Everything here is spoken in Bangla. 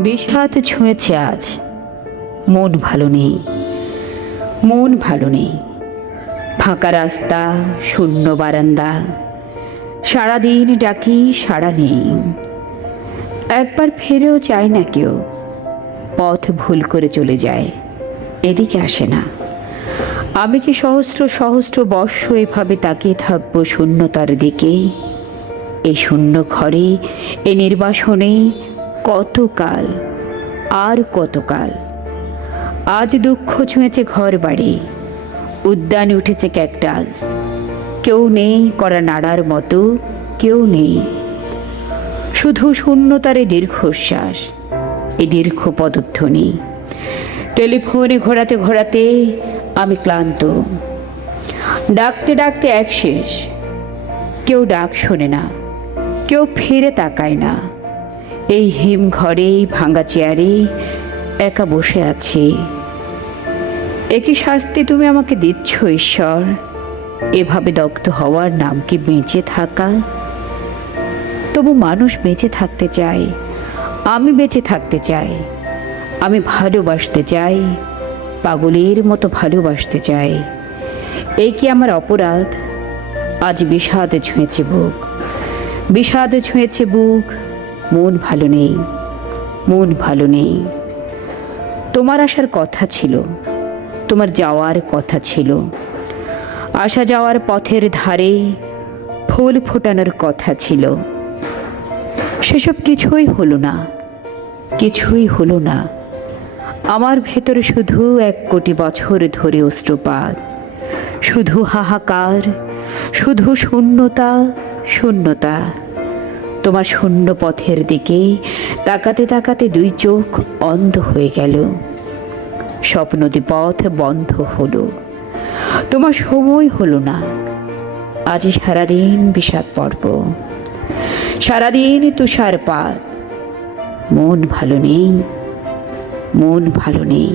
বিষাদ ছুঁয়েছে আজ, মন ভালো নেই, মন ভালো নেই। ফাঁকা রাস্তা, শূন্য বারান্দা, সারাদিন ডাকি সাড়া নেই। একবার ফিরেও চায় না কেউ, পথ ভুল করে চলে যায়, এদিকে আসে না। আমি কি সহস্র সহস্র বর্ষ এভাবে তাকিয়ে থাকবো শূন্যতার দিকে? এই শূন্য ঘরে, এই নির্বাসনে কতকাল আর কতকাল। আজ দুঃখ ছুঁয়েছে ঘর বাড়ি, উদ্যানে উঠেছে ক্যাকটাস। কেউ নেই করা নাড়ার মতো, কেউ নেই। শুধু শূন্যতার এই দীর্ঘশ্বাস, এই দীর্ঘ পদধ্বনি। টেলিফোনে ঘোরাতে ঘোরাতে আমি ক্লান্ত। ডাকতে ডাকতে এক শেষ। কেউ ডাক শোনে না, কেউ ফিরে তাকায় না। এই হিম ঘরে, ভাঙা চেয়ারে একা বসে আছি। একই শাস্তি তুমি আমাকে দিচ্ছ ঈশ্বর? এভাবে দগ্ধ হওয়ার নাম কি বেঁচে থাকা? তবু মানুষ বেঁচে থাকতে চায়, আমি বেঁচে থাকতে চাই। আমি ভালোবাসতে চাই, পাগলের মতো ভালোবাসতে চাই। এই কি আমার অপরাধ? আজ বিষাদে ছুঁয়েছে বুক, বিষাদে ছুঁয়েছে বুক। মন ভালো নেই, মন ভালো নেই। তোমার আসার কথা ছিল, তোমার যাওয়ার কথা ছিল। আসা যাওয়ার পথের ধারে ফুল ফোটানোর কথা ছিল। সেসব কিছুই হলো না, কিছুই হলো না। আমার ভেতরে শুধু 1 কোটি বছর ধরে অশ্রুপাত, শুধু হাহাকার, শুধু শূন্যতা, শূন্যতা। তোমার শূন্য পথের দিকে তাকাতে তাকাতে 2 চোখ অন্ধ হয়ে গেল। স্বপ্নদি পথ বন্ধ হলো, তোমার সময় হলো না। আজ সারাদিন বিষাদ পর্ব, সারাদিন তুষারপাত। মন ভালো নেই, মন ভালো নেই।